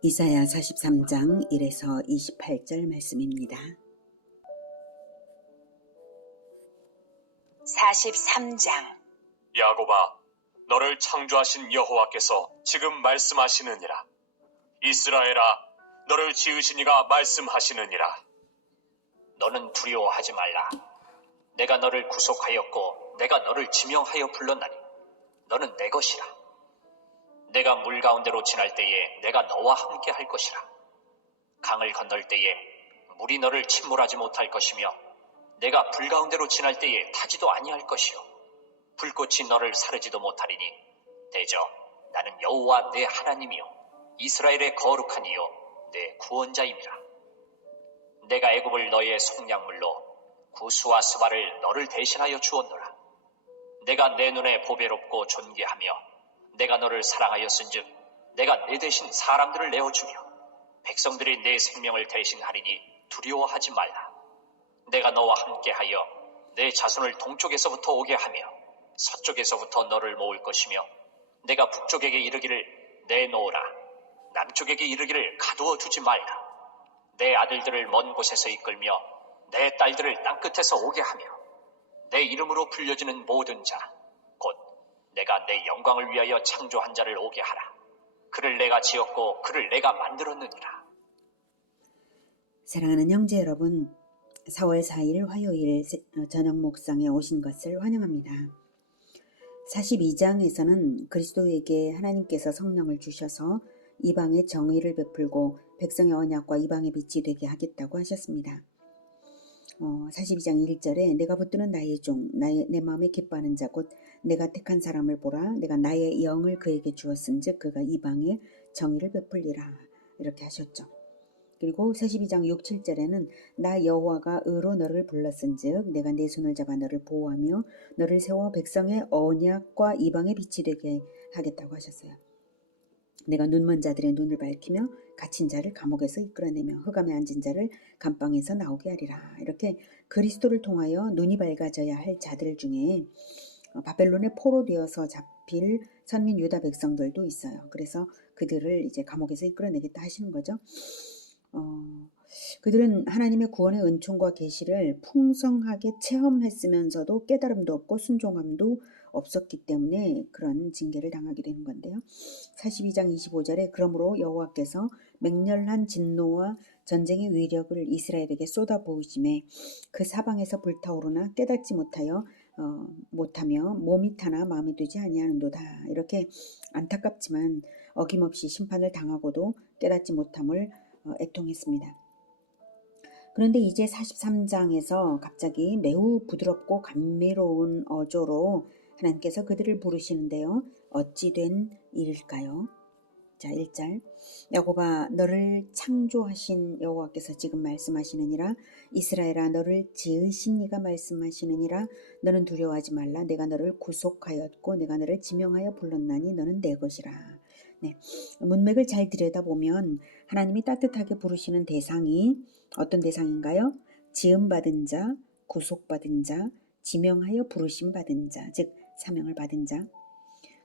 이사야 43장 1에서 28절 말씀입니다. 43장. 야곱아, 너를 창조하신 여호와께서 지금 말씀하시느니라. 이스라엘아, 너를 지으신 이가 말씀하시느니라. 너는 두려워하지 말라. 내가 너를 구속하였고 내가 너를 지명하여 불렀나니 너는 내 것이라. 내가 물 가운데로 지날 때에 내가 너와 함께 할 것이라. 강을 건널 때에 물이 너를 침몰하지 못할 것이며 내가 불 가운데로 지날 때에 타지도 아니할 것이요 불꽃이 너를 사르지도 못하리니 대저 나는 여호와 내 하나님이요 이스라엘의 거룩한 이요 내 구원자임이라. 내가 애굽을 너의 속량물로 구스와 스바를 너를 대신하여 주었노라. 내가 내 눈에 보배롭고 존귀하며 내가 너를 사랑하였은즉 내가 내 대신 사람들을 내어주며 백성들이 내 생명을 대신하리니 두려워하지 말라. 내가 너와 함께하여 내 자손을 동쪽에서부터 오게 하며 서쪽에서부터 너를 모을 것이며 내가 북쪽에게 이르기를 내놓으라 남쪽에게 이르기를 가두어 두지 말라. 내 아들들을 먼 곳에서 이끌며 내 딸들을 땅끝에서 오게 하며 내 이름으로 불려지는 모든 자 곧 내가 내 영광을 위하여 창조한 자를 오게 하라. 그를 내가 지었고 그를 내가 만들었느니라. 사랑하는 형제 여러분, 4월 4일 화요일 저녁 목상에 오신 것을 환영합니다. 42장에서는 그리스도에게 하나님께서 성령을 주셔서 이방의 정의를 베풀고 백성의 언약과 이방의 빛이 되게 하겠다고 하셨습니다. 42장 1절에 내가 붙드는 나의 종, 내 마음에 기뻐하는 자 곧 내가 택한 사람을 보라. 내가 나의 영을 그에게 주었은즉 그가 이방의 정의를 베풀리라. 이렇게 하셨죠. 그리고 42장 6, 7절에는 나 여호와가 의로 너를 불렀은즉 내가 내 손을 잡아 너를 보호하며 너를 세워 백성의 언약과 이방의 빛이 되게 하겠다고 하셨어요. 내가 눈먼 자들의 눈을 밝히며 갇힌 자를 감옥에서 이끌어내며 흑암에 앉은 자를 감방에서 나오게 하리라. 이렇게 그리스도를 통하여 눈이 밝아져야 할 자들 중에 바벨론의 포로 되어서 잡힐 선민 유다 백성들도 있어요. 그래서 그들을 이제 감옥에서 이끌어내겠다 하시는 거죠. 그들은 하나님의 구원의 은총과 계시를 풍성하게 체험했으면서도 깨달음도 없고 순종함도 없었기 때문에 그런 징계를 당하게 되는 건데요. 42장 25절에 그러므로 여호와께서 맹렬한 진노와 전쟁의 위력을 이스라엘에게 쏟아부으심에 그 사방에서 불타오르나 깨닫지 못하며 몸이 타나 마음에 두지 아니하는도다. 이렇게 안타깝지만 어김없이 심판을 당하고도 깨닫지 못함을 애통했습니다. 그런데 이제 43장에서 갑자기 매우 부드럽고 감미로운 어조로 하나님께서 그들을 부르시는데요. 어찌 된 일일까요? 자, 1절 야곱아 너를 창조하신 여호와께서 지금 말씀하시느니라. 이스라엘아 너를 지으신 이가 말씀하시느니라. 너는 두려워하지 말라. 내가 너를 구속하였고 내가 너를 지명하여 불렀나니 너는 내 것이라. 네, 문맥을 잘 들여다보면 하나님이 따뜻하게 부르시는 대상이 어떤 대상인가요? 지음받은 자, 구속받은 자, 지명하여 부르심받은 자, 즉 사명을 받은 자,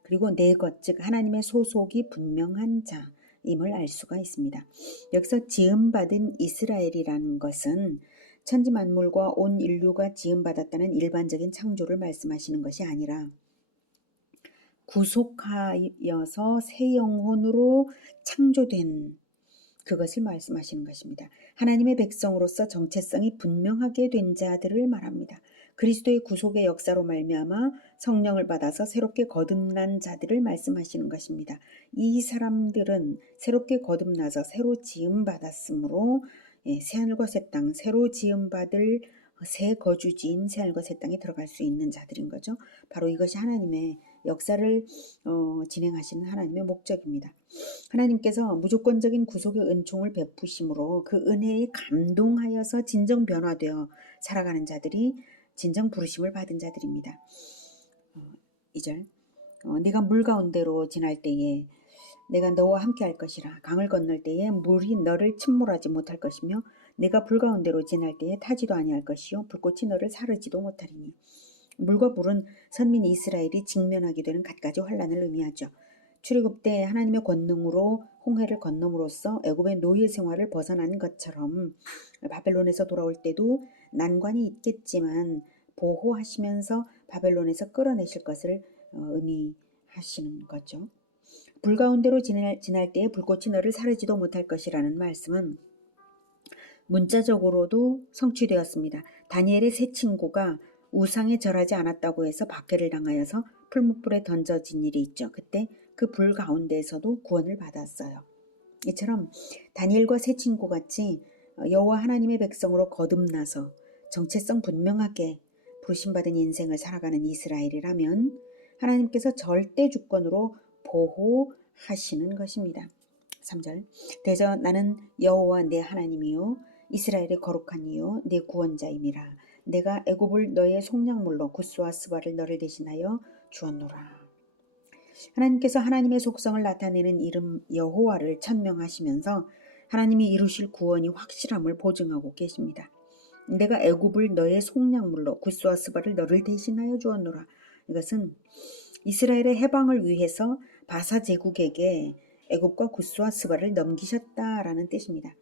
그리고 내 것, 즉 하나님의 소속이 분명한 자임을 알 수가 있습니다. 여기서 지음받은 이스라엘이라는 것은 천지만물과 온 인류가 지음받았다는 일반적인 창조를 말씀하시는 것이 아니라 구속하여서 새 영혼으로 창조된 그것을 말씀하시는 것입니다. 하나님의 백성으로서 정체성이 분명하게 된 자들을 말합니다. 그리스도의 구속의 역사로 말미암아 성령을 받아서 새롭게 거듭난 자들을 말씀하시는 것입니다. 이 사람들은 새롭게 거듭나서 새로 지음받았으므로 새하늘과 새 땅, 새로 지음받을 새 거주지인 새하늘과 새 땅에 들어갈 수 있는 자들인 거죠. 바로 이것이 하나님의 역사를 진행하시는 하나님의 목적입니다. 하나님께서 무조건적인 구속의 은총을 베푸심으로 그 은혜에 감동하여서 진정 변화되어 살아가는 자들이 진정 부르심을 받은 자들입니다. 2절 네가 물 가운데로 지날 때에 내가 너와 함께 할 것이라. 강을 건널 때에 물이 너를 침몰하지 못할 것이며 내가 불 가운데로 지날 때에 타지도 아니할 것이요 불꽃이 너를 사르지도 못하리니. 물과 불은 선민 이스라엘이 직면하게 되는 갖가지 환난을 의미하죠. 출애굽 때 하나님의 권능으로 홍해를 건너므로써 애굽의 노예 생활을 벗어난 것처럼 바벨론에서 돌아올 때도 난관이 있겠지만 보호하시면서 바벨론에서 끌어내실 것을 의미하시는 거죠. 불 가운데로 지날 때에 불꽃이 너를 사르지도 못할 것이라는 말씀은 문자적으로도 성취되었습니다. 다니엘의 세 친구가 우상에 절하지 않았다고 해서 박해를 당하여서 풀무불에 던져진 일이 있죠. 그때 그 불 가운데에서도 구원을 받았어요. 이처럼 다니엘과 세 친구 같이 여호와 하나님의 백성으로 거듭나서 정체성 분명하게 부르심받은 인생을 살아가는 이스라엘이라면 하나님께서 절대 주권으로 보호하시는 것입니다. 3절 대저 나는 여호와 내 하나님이요 이스라엘의 거룩한 이요 내 구원자임이라. 내가 애굽을 너의 속량물로 구스와 스바를 너를 대신하여 주었노라. 하나님께서 하나님의 속성을 나타내는 이름 여호와를 천명하시면서 하나님이 이루실 구원이 확실함을 보증하고 계십니다. 내가 애굽을 너의 속량물로 구스와 스바를 너를 대신하여 주었노라. 이것은 이스라엘의 해방을 위해서 바사 제국에게 애굽과 구스와 스바를 넘기셨다라는 뜻입니다.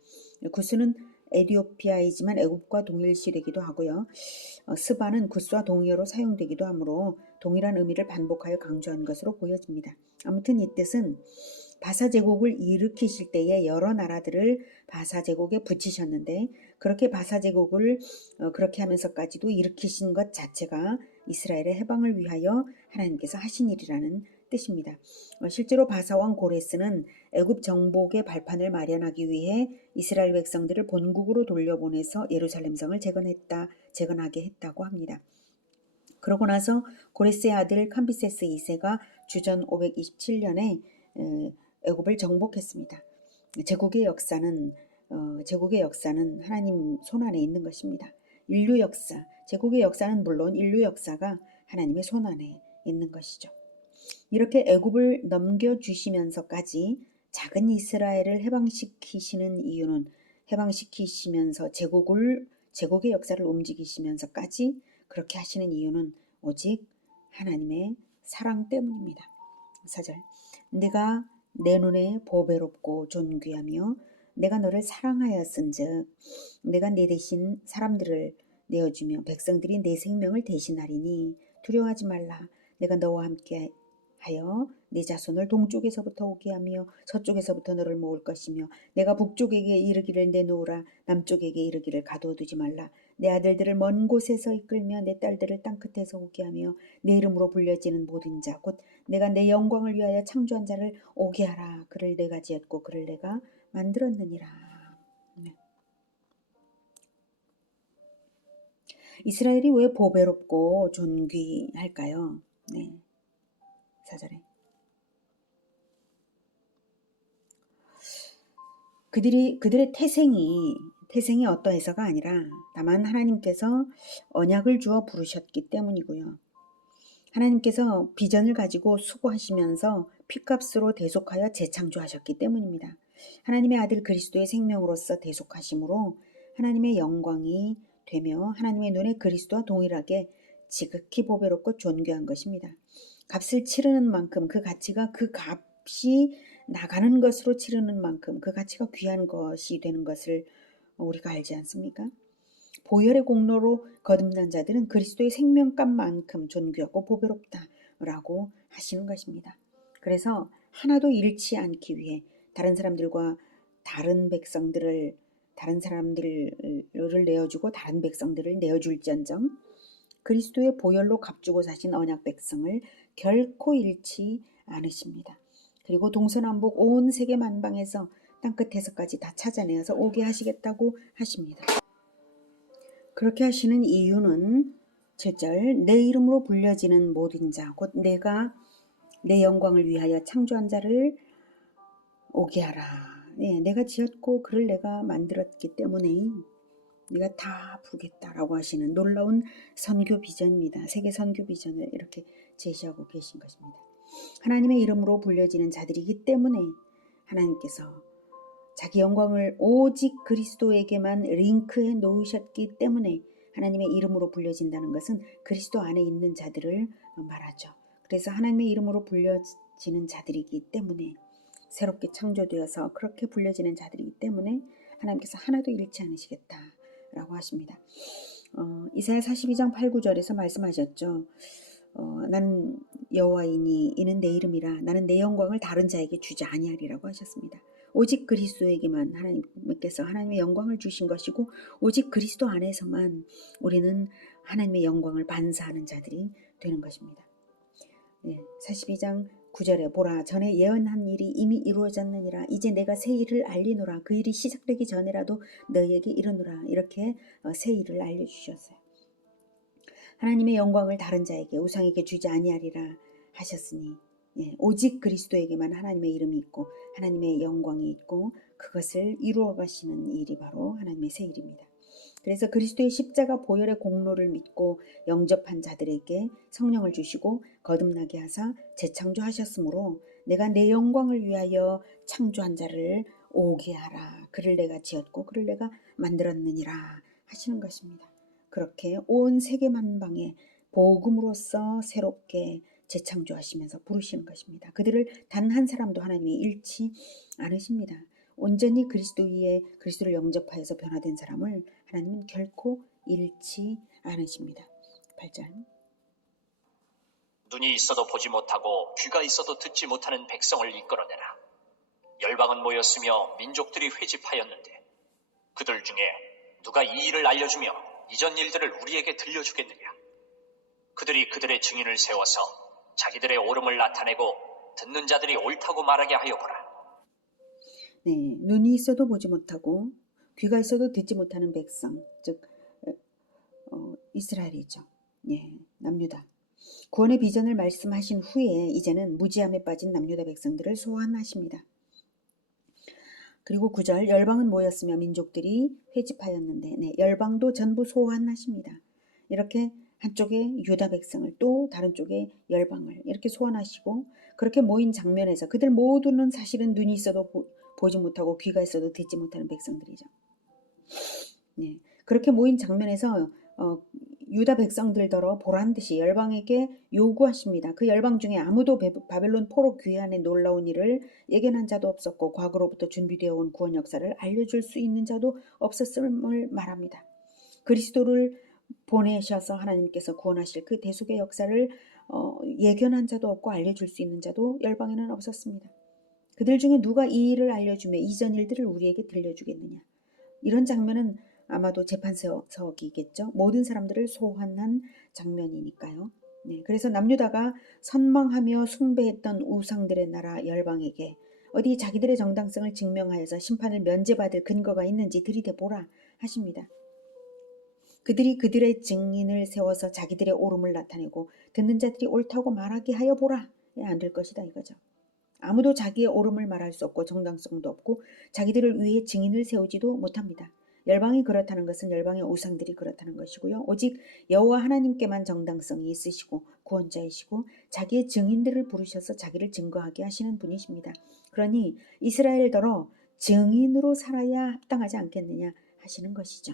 구스는 에디오피아이지만 애굽과 동일시되기도 하고요. 스바는 구스와 동의어로 사용되기도 하므로 동일한 의미를 반복하여 강조한 것으로 보여집니다. 아무튼 이 뜻은 바사 제국을 일으키실 때에 여러 나라들을 바사 제국에 붙이셨는데 그렇게 바사 제국을 그렇게 하면서까지도 일으키신 것 자체가 이스라엘의 해방을 위하여 하나님께서 하신 일이라는 뜻입니다. 실제로 바사왕 고레스는 애굽 정복의 발판을 마련하기 위해 이스라엘 백성들을 본국으로 돌려보내서 예루살렘 성을 재건하게 했다고 합니다. 그러고 나서 고레스의 아들 캄비세스 2세가 주전 527년에 애굽을 정복했습니다. 제국의 역사는 하나님 손안에 있는 것입니다. 인류 역사, 제국의 역사는 물론 인류 역사가 하나님의 손안에 있는 것이죠. 이렇게 애굽을 넘겨주시면서까지 작은 이스라엘을 해방시키시면서 제국의 역사를 움직이시면서까지 그렇게 하시는 이유는 오직 하나님의 사랑 때문입니다. 4절 내가 내 눈에 보배롭고 존귀하며 내가 너를 사랑하였은즉 내가 네 대신 사람들을 내어주며 백성들이 내 생명을 대신하리니 두려워하지 말라. 내가 너와 함께 하여 네 자손을 동쪽에서부터 오게 하며 서쪽에서부터 너를 모을 것이며 내가 북쪽에게 이르기를 내놓으라 남쪽에게 이르기를 가둬두지 말라. 내 아들들을 먼 곳에서 이끌며 내 딸들을 땅끝에서 오게 하며 내 이름으로 불려지는 모든 자 곧 내가 내 영광을 위하여 창조한 자를 오게 하라. 그를 내가 지었고 그를 내가 만들었느니라. 네. 이스라엘이 왜 보배롭고 존귀할까요? 네. 4절에 그들의 태생이 어떠해서가 아니라 다만 하나님께서 언약을 주어 부르셨기 때문이고요. 하나님께서 비전을 가지고 수고하시면서 핏값으로 대속하여 재창조하셨기 때문입니다. 하나님의 아들 그리스도의 생명으로서 대속하심으로 하나님의 영광이 되며 하나님의 눈에 그리스도와 동일하게 지극히 보배롭고 존귀한 것입니다. 값을 치르는 만큼 그 가치가 그 값이 나가는 것으로 치르는 만큼 그 가치가 귀한 것이 되는 것을 우리가 알지 않습니까? 보혈의 공로로 거듭난 자들은 그리스도의 생명값만큼 존귀하고 보배롭다라고 하시는 것입니다. 그래서 하나도 잃지 않기 위해 다른 사람들을 내어주고 다른 백성들을 내어줄지언정 그리스도의 보혈로 값주고 사신 언약 백성을 결코 잃지 않으십니다. 그리고 동서남북 온 세계 만방에서 땅끝에서까지 다 찾아내어서 오게 하시겠다고 하십니다. 그렇게 하시는 이유는 7절 내 이름으로 불려지는 모든 자 곧 내가 내 영광을 위하여 창조한 자를 오게 하라. 내가 지었고 그를 내가 만들었기 때문에 네가 다 부르겠다라고 하시는 놀라운 선교 비전입니다. 세계 선교 비전을 이렇게 제시하고 계신 것입니다. 하나님의 이름으로 불려지는 자들이기 때문에 하나님께서 자기 영광을 오직 그리스도에게만 링크해 놓으셨기 때문에 하나님의 이름으로 불려진다는 것은 그리스도 안에 있는 자들을 말하죠. 그래서 하나님의 이름으로 불려지는 자들이기 때문에, 새롭게 창조되어서 그렇게 불려지는 자들이기 때문에 하나님께서 하나도 잃지 않으시겠다라고 하십니다. 이사야 42장 8, 9절에서 말씀하셨죠. 나는 여호와이니 이는 내 이름이라 나는 내 영광을 다른 자에게 주지 아니하리라고 하셨습니다. 오직 그리스도에게만 하나님께서 하나님의 영광을 주신 것이고, 오직 그리스도 안에서만 우리는 하나님의 영광을 반사하는 자들이 되는 것입니다. 42장 9절에 보라 전에 예언한 일이 이미 이루어졌느니라. 이제 내가 새 일을 알리노라. 그 일이 시작되기 전에라도 너희에게 이르노라. 이렇게 새 일을 알려주셨어요. 하나님의 영광을 다른 자에게 우상에게 주지 아니하리라 하셨으니, 오직 그리스도에게만 하나님의 이름이 있고 하나님의 영광이 있고 그것을 이루어 가시는 일이 바로 하나님의 새 일입니다. 그래서 그리스도의 십자가 보혈의 공로를 믿고 영접한 자들에게 성령을 주시고 거듭나게 하사 재창조하셨으므로 내가 내 영광을 위하여 창조한 자를 오게 하라. 그를 내가 지었고 그를 내가 만들었느니라 하시는 것입니다. 그렇게 온 세계 만방에 복음으로써 새롭게 재창조하시면서 부르시는 것입니다. 그들을 단 한 사람도 하나님이 잃지 않으십니다. 온전히 그리스도 위에 그리스도를 영접하여서 변화된 사람을 하나님은 결코 잃지 않으십니다. 8절. 눈이 있어도 보지 못하고 귀가 있어도 듣지 못하는 백성을 이끌어내라. 열방은 모였으며 민족들이 회집하였는데 그들 중에 누가 이 일을 알려주며 이전 일들을 우리에게 들려주겠느냐. 그들이 그들의 증인을 세워서 자기들의 옳음을 나타내고 듣는 자들이 옳다고 말하게 하여 보라. 눈이 있어도 보지 못하고 귀가 있어도 듣지 못하는 백성, 즉 이스라엘이죠. 남유다. 구원의 비전을 말씀하신 후에 이제는 무지함에 빠진 남유다 백성들을 소환하십니다. 그리고 9절, 열방은 모였으며 민족들이 회집하였는데, 열방도 전부 소환하십니다. 이렇게 한쪽에 유다 백성을 또 다른 쪽에 열방을 이렇게 소환하시고, 그렇게 모인 장면에서 그들 모두는 사실은 눈이 있어도 보지 못하고 귀가 있어도 듣지 못하는 백성들이죠. 그렇게 모인 장면에서 유다 백성들더러 보란 듯이 열방에게 요구하십니다. 그 열방 중에 아무도 바벨론 포로 귀환의 놀라운 일을 예견한 자도 없었고 과거로부터 준비되어 온 구원 역사를 알려줄 수 있는 자도 없었음을 말합니다. 그리스도를 보내셔서 하나님께서 구원하실 그 대속의 역사를 예견한 자도 없고 알려줄 수 있는 자도 열방에는 없었습니다. 그들 중에 누가 이 일을 알려주며 이전 일들을 우리에게 들려주겠느냐. 이런 장면은 아마도 재판석이겠죠. 모든 사람들을 소환한 장면이니까요. 그래서 남유다가 선망하며 숭배했던 우상들의 나라 열방에게 어디 자기들의 정당성을 증명하여서 심판을 면제받을 근거가 있는지 들이대보라 하십니다. 그들이 그들의 증인을 세워서 자기들의 옳음을 나타내고 듣는 자들이 옳다고 말하게 하여 보라. 안 될 것이다 이거죠. 아무도 자기의 옳음을 말할 수 없고 정당성도 없고 자기들을 위해 증인을 세우지도 못합니다. 열방이 그렇다는 것은 열방의 우상들이 그렇다는 것이고요. 오직 여호와 하나님께만 정당성이 있으시고 구원자이시고 자기의 증인들을 부르셔서 자기를 증거하게 하시는 분이십니다. 그러니 이스라엘더러 증인으로 살아야 합당하지 않겠느냐 하시는 것이죠.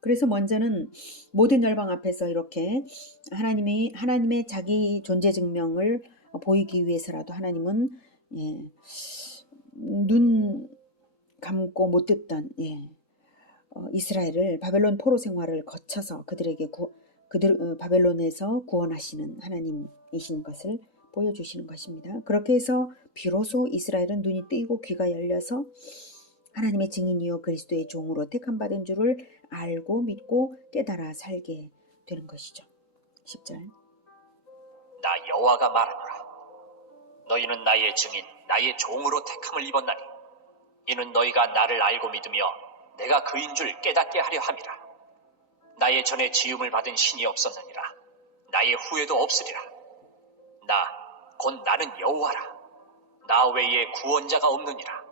그래서 먼저는 모든 열방 앞에서 이렇게 하나님의 자기 존재 증명을 보이기 위해서라도 하나님은 눈 감고 못 듣던 이스라엘을 바벨론 포로 생활을 거쳐서 그들에게 바벨론에서 구원하시는 하나님이신 것을 보여주시는 것입니다. 그렇게 해서 비로소 이스라엘은 눈이 뜨이고 귀가 열려서 하나님의 증인이요 그리스도의 종으로 택함받은 줄을 알고 믿고 깨달아 살게 되는 것이죠. 10절. 나 여호와가 말하노라. 너희는 나의 증인, 나의 종으로 택함을 입었나니 이는 너희가 나를 알고 믿으며 내가 그인 줄 깨닫게 하려 함이라. 나의 전에 지음을 받은 신이 없었느니라. 나의 후에도 없으리라. 곧 나는 여호와라. 나 외에 구원자가 없느니라.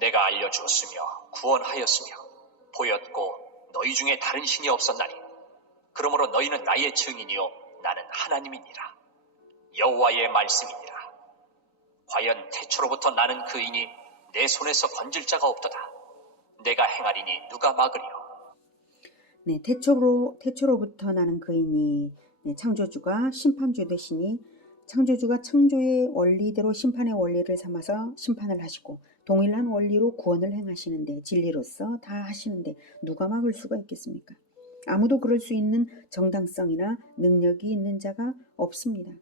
내가 알려주었으며 구원하였으며 보였고 너희 중에 다른 신이 없었나니 그러므로 너희는 나의 증인이요 나는 하나님이니라. 여호와의 말씀이니라. 과연 태초로부터 나는 그이니 내 손에서 건질 자가 없도다. 내가 행하리니 누가 막으리요. 태초로부터 나는 그이니 창조주가 심판주 되시니 창조주가 창조의 원리대로 심판의 원리를 삼아서 심판을 하시고 동일한 원리로 구원을 행하시는데 진리로서 다 하시는데 누가 막을 수가 있겠습니까? 아무도 그럴 수 있는 정당성이나 능력이 있는 자가 없습니다.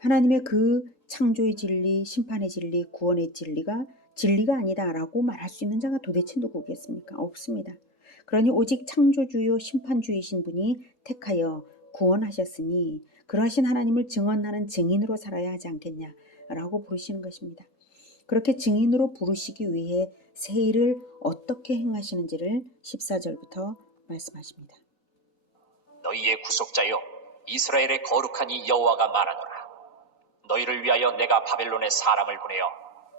하나님의 그 창조의 진리, 심판의 진리, 구원의 진리가 아니다라고 말할 수 있는 자가 도대체 누구겠습니까? 없습니다. 그러니 오직 창조주요 심판주이신 분이 택하여 구원하셨으니 그러하신 하나님을 증언하는 증인으로 살아야 하지 않겠냐라고 부르시는 것입니다. 그렇게 증인으로 부르시기 위해 새 일을 어떻게 행하시는지를 14절부터 말씀하십니다. 너희의 구속자여 이스라엘의 거룩한 이 여호와가 말하노라. 너희를 위하여 내가 바벨론에 사람을 보내어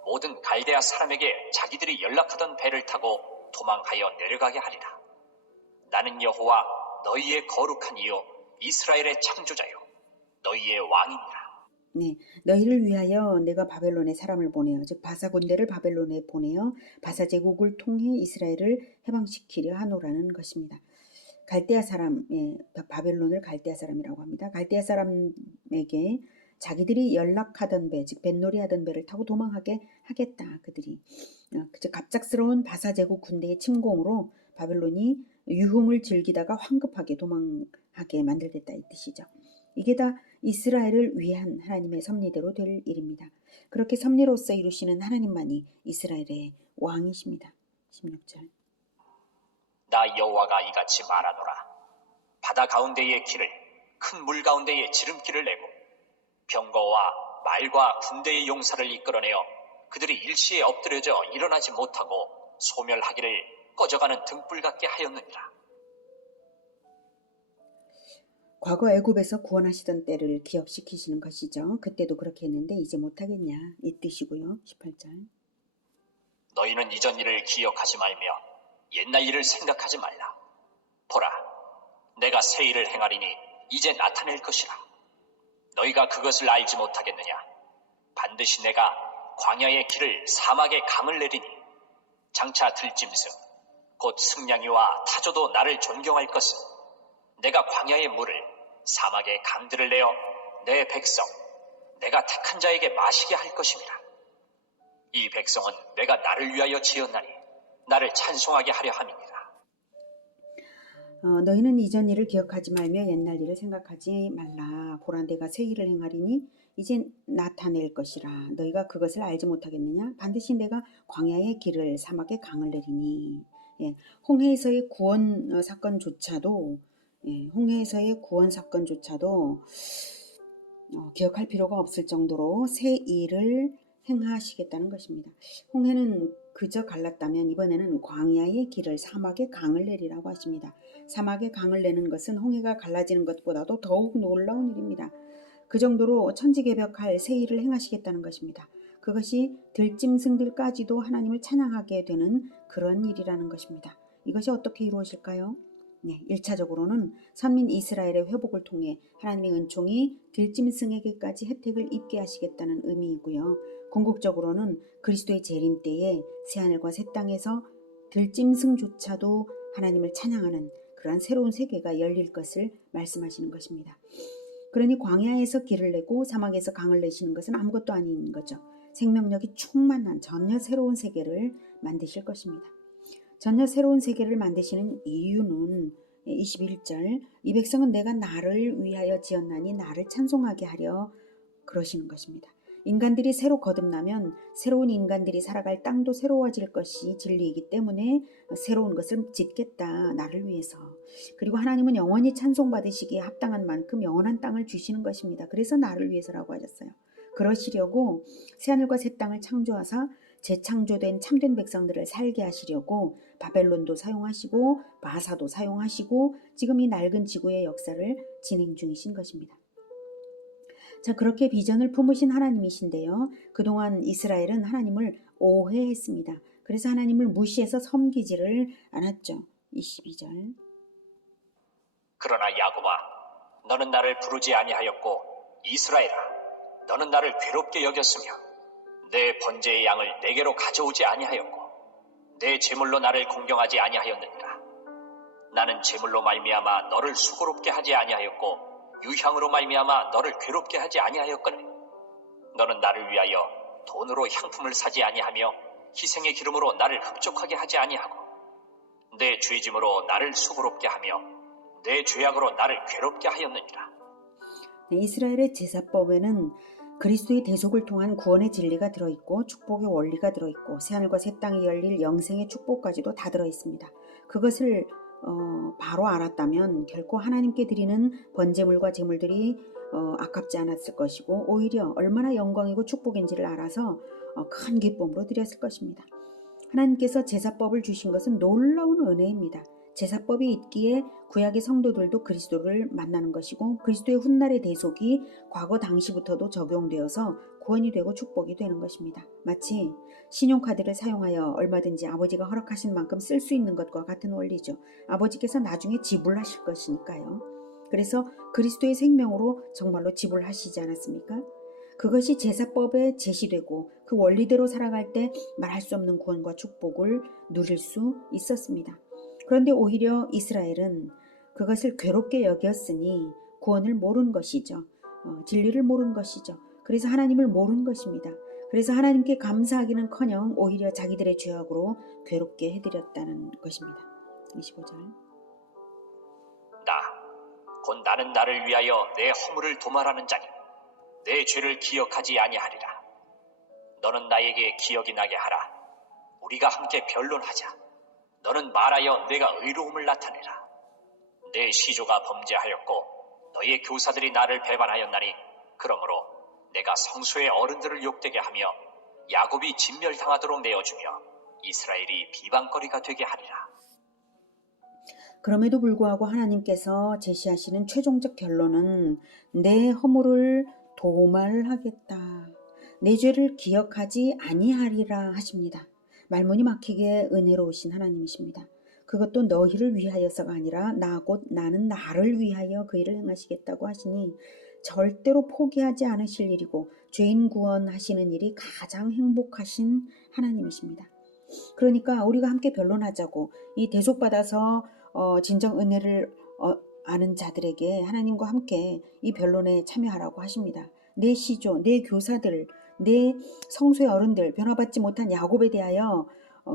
모든 갈대아 사람에게 자기들이 연락하던 배를 타고 도망하여 내려가게 하리라. 나는 여호와 너희의 거룩한 이요 이스라엘의 창조자요 너희의 왕이니라. 네, 너희를 위하여 내가 바벨론에 사람을 보내어 즉 바사 군대를 바벨론에 보내어 바사 제국을 통해 이스라엘을 해방시키려 하노라는 것입니다. 갈대아 사람, 바벨론을 갈대아 사람이라고 합니다. 갈대아 사람에게 자기들이 연락하던 배, 즉 뱃놀이 하던 배를 타고 도망하게 하겠다. 그들이 즉 갑작스러운 바사 제국 군대의 침공으로 바벨론이 유흥을 즐기다가 황급하게 도망하게 만들겠다 이 뜻이죠. 이게 다 이스라엘을 위한 하나님의 섭리대로 될 일입니다. 그렇게 섭리로서 이루시는 하나님만이 이스라엘의 왕이십니다. 16절. 나 여호와가 이같이 말하노라. 바다 가운데의 길을 큰 물 가운데의 지름길을 내고 병거와 말과 군대의 용사를 이끌어내어 그들이 일시에 엎드려져 일어나지 못하고 소멸하기를 꺼져가는 등불 같게 하였느니라. 과거 애굽에서 구원하시던 때를 기억시키시는 것이죠. 그때도 그렇게 했는데 이제 못하겠냐 이 뜻이고요. 18절. 너희는 이전 일을 기억하지 말며 옛날 일을 생각하지 말라. 보라, 내가 새 일을 행하리니 이제 나타낼 것이라. 너희가 그것을 알지 못하겠느냐? 반드시 내가 광야의 길을 사막의 강을 내리니 장차 들짐승 곧 승냥이와 타조도 나를 존경할 것은 내가 광야의 물을 사막의 강들을 내어 내 백성 내가 택한 자에게 마시게 할 것입니다. 이 백성은 내가 나를 위하여 지었나니 나를 찬송하게 하려 함이니라. 너희는 이전 일을 기억하지 말며 옛날 일을 생각하지 말라. 보라, 내가 새 일을 행하리니 이제 나타낼 것이라. 너희가 그것을 알지 못하겠느냐? 반드시 내가 광야의 길을 사막의 강을 내리니. 홍해에서의 구원 사건조차도 기억할 필요가 없을 정도로 새 일을 행하시겠다는 것입니다. 홍해는 그저 갈랐다면 이번에는 광야의 길을 사막의 강을 내리라고 하십니다. 사막의 강을 내는 것은 홍해가 갈라지는 것보다도 더욱 놀라운 일입니다. 그 정도로 천지개벽할 새 일을 행하시겠다는 것입니다. 그것이 들짐승들까지도 하나님을 찬양하게 되는 그런 일이라는 것입니다. 이것이 어떻게 이루어질까요? 1차적으로는 선민 이스라엘의 회복을 통해 하나님의 은총이 들짐승에게까지 혜택을 입게 하시겠다는 의미이고요. 궁극적으로는 그리스도의 재림 때에 새하늘과 새 땅에서 들짐승조차도 하나님을 찬양하는 그러한 새로운 세계가 열릴 것을 말씀하시는 것입니다. 그러니 광야에서 길을 내고 사막에서 강을 내시는 것은 아무것도 아닌 거죠. 생명력이 충만한 전혀 새로운 세계를 만드실 것입니다. 전혀 새로운 세계를 만드시는 이유는 21절 이 백성은 내가 나를 위하여 지었나니 나를 찬송하게 하려 그러시는 것입니다. 인간들이 새로 거듭나면 새로운 인간들이 살아갈 땅도 새로워질 것이 진리이기 때문에 새로운 것을 짓겠다. 나를 위해서. 그리고 하나님은 영원히 찬송받으시기에 합당한 만큼 영원한 땅을 주시는 것입니다. 그래서 나를 위해서라고 하셨어요. 그러시려고 새하늘과 새 땅을 창조하사 재창조된 참된 백성들을 살게 하시려고 바벨론도 사용하시고 바사도 사용하시고 지금 이 낡은 지구의 역사를 진행 중이신 것입니다. 자, 그렇게 비전을 품으신 하나님이신데요. 그동안 이스라엘은 하나님을 오해했습니다. 그래서 하나님을 무시해서 섬기지를 않았죠. 22절. 그러나 야곱아, 너는 나를 부르지 아니하였고 이스라엘아, 너는 나를 괴롭게 여겼으며 내 번제의 양을 내게로 가져오지 아니하였고 내 제물로 나를 공경하지 아니하였느니라. 나는 제물로 말미암아 너를 수고롭게 하지 아니하였고 유향으로 말미암아 너를 괴롭게 하지 아니하였거늘. 너는 나를 위하여 돈으로 향품을 사지 아니하며 희생의 기름으로 나를 흡족하게 하지 아니하고 내 죄짐으로 나를 수고롭게 하며 내 죄악으로 나를 괴롭게 하였느니라. 네, 이스라엘의 제사법에는 그리스도의 대속을 통한 구원의 진리가 들어있고 축복의 원리가 들어있고 새하늘과 새 땅이 열릴 영생의 축복까지도 다 들어있습니다. 그것을 바로 알았다면 결코 하나님께 드리는 번제물과 제물들이 아깝지 않았을 것이고 오히려 얼마나 영광이고 축복인지를 알아서 큰 기쁨으로 드렸을 것입니다. 하나님께서 제사법을 주신 것은 놀라운 은혜입니다. 제사법이 있기에 구약의 성도들도 그리스도를 만나는 것이고 그리스도의 훗날의 대속이 과거 당시부터도 적용되어서 구원이 되고 축복이 되는 것입니다. 마치 신용카드를 사용하여 얼마든지 아버지가 허락하신 만큼 쓸 수 있는 것과 같은 원리죠. 아버지께서 나중에 지불하실 것이니까요. 그래서 그리스도의 생명으로 정말로 지불하시지 않았습니까? 그것이 제사법에 제시되고 그 원리대로 살아갈 때 말할 수 없는 구원과 축복을 누릴 수 있었습니다. 그런데 오히려 이스라엘은 그것을 괴롭게 여겼으니 구원을 모르는 것이죠. 진리를 모르는 것이죠. 그래서 하나님을 모르는 것입니다. 그래서 하나님께 감사하기는커녕 오히려 자기들의 죄악으로 괴롭게 해드렸다는 것입니다. 25절. 곧 나는 나를 위하여 내 허물을 도말하는 자니 내 죄를 기억하지 아니하리라. 너는 나에게 기억이 나게 하라. 우리가 함께 변론하자. 너는 말하여 내가 의로움을 나타내라. 내 시조가 범죄하였고 너의 교사들이 나를 배반하였나니 그러므로 내가 성소의 어른들을 욕되게 하며 야곱이 진멸당하도록 내어주며 이스라엘이 비방거리가 되게 하리라. 그럼에도 불구하고 하나님께서 제시하시는 최종적 결론은 내 허물을 도말하겠다. 내 죄를 기억하지 아니하리라 하십니다. 말문이 막히게 은혜로우신 하나님이십니다. 그것도 너희를 위하여서가 아니라 나는 나를 위하여 그 일을 행하시겠다고 하시니 절대로 포기하지 않으실 일이고 죄인 구원하시는 일이 가장 행복하신 하나님이십니다. 그러니까 우리가 함께 변론하자고 이 대속받아서 진정 은혜를 아는 자들에게 하나님과 함께 이 변론에 참여하라고 하십니다. 내 시조, 내 교사들, 내 성소의 어른들, 변화받지 못한 야곱에 대하여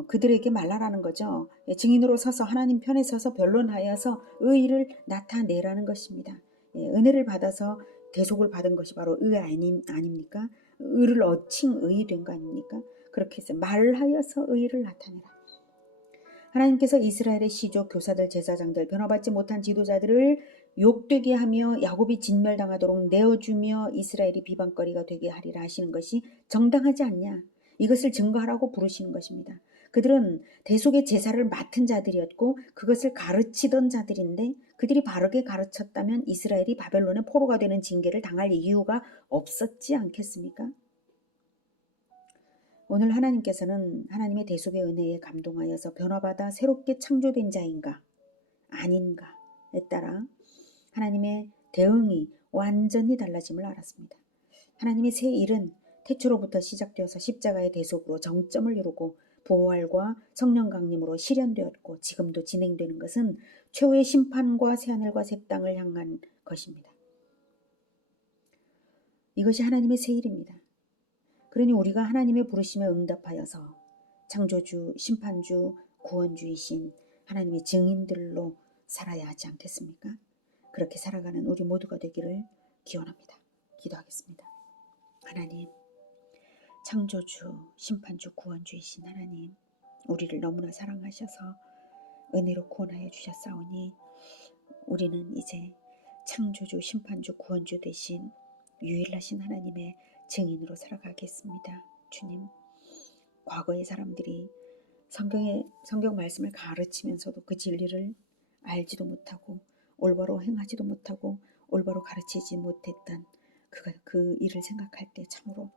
그들에게 말하라는 거죠. 증인으로 서서 하나님 편에 서서 변론하여서 의의를 나타내라는 것입니다. 은혜를 받아서 대속을 받은 것이 바로 의 아닙니까? 의를 얻칭 의이 된 거 아닙니까? 그렇게 해서 말하여서 의의를 나타내라. 하나님께서 이스라엘의 시족, 교사들, 제사장들, 변화받지 못한 지도자들을 욕되게 하며 야곱이 진멸당하도록 내어주며 이스라엘이 비방거리가 되게 하리라 하시는 것이 정당하지 않냐. 이것을 증거하라고 부르시는 것입니다. 그들은 대속의 제사를 맡은 자들이었고 그것을 가르치던 자들인데 그들이 바르게 가르쳤다면 이스라엘이 바벨론의 포로가 되는 징계를 당할 이유가 없었지 않겠습니까? 오늘 하나님께서는 하나님의 대속의 은혜에 감동하여서 변화받아 새롭게 창조된 자인가 아닌가에 따라 하나님의 대응이 완전히 달라짐을 알았습니다. 하나님의 새 일은 태초로부터 시작되어서 십자가의 대속으로 정점을 이루고 부활과 성령 강림으로 실현되었고 지금도 진행되는 것은 최후의 심판과 새하늘과 새 땅을 향한 것입니다. 이것이 하나님의 새 일입니다. 그러니 우리가 하나님의 부르심에 응답하여서 창조주, 심판주, 구원주이신 하나님의 증인들로 살아야 하지 않겠습니까? 그렇게 살아가는 우리 모두가 되기를 기원합니다. 기도하겠습니다. 하나님, 창조주, 심판주, 구원주이신 하나님, 우리를 너무나 사랑하셔서 은혜로 구원하여 주셨사오니 우리는 이제 창조주, 심판주, 구원주 되신 유일하신 하나님의 증인으로 살아가겠습니다. 주님, 과거의 사람들이 성경 말씀을 가르치면서도 그 진리를 알지도 못하고 올바로 행하지도 못하고 올바로 가르치지 못했던 그 일을 생각할 때 참으로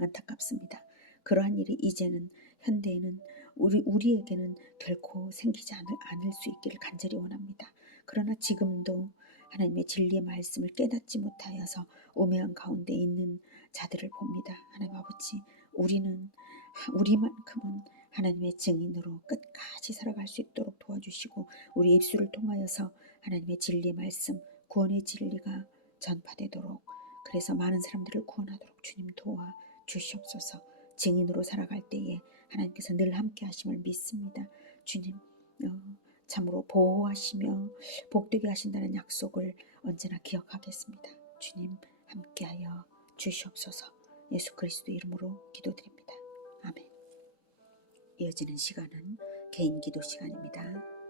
안타깝습니다. 그러한 일이 이제는 현대에는 우리에게는 결코 생기지 않을 수 있기를 간절히 원합니다. 그러나 지금도 하나님의 진리의 말씀을 깨닫지 못하여서 우매한 가운데 있는 자들을 봅니다. 하나님 아버지, 우리만큼은 하나님의 증인으로 끝까지 살아갈 수 있도록 도와주시고 우리 입술을 통하여서 하나님의 진리의 말씀, 구원의 진리가 전파되도록, 그래서 많은 사람들을 구원하도록 주님 도와 주시옵소서. 증인으로 살아갈 때에 하나님께서 늘 함께 하심을 믿습니다. 주님 참으로 보호하시며 복되게 하신다는 약속을 언제나 기억하겠습니다. 주님 함께하여 주시옵소서. 예수 그리스도 이름으로 기도드립니다. 아멘. 이어지는 시간은 개인 기도 시간입니다.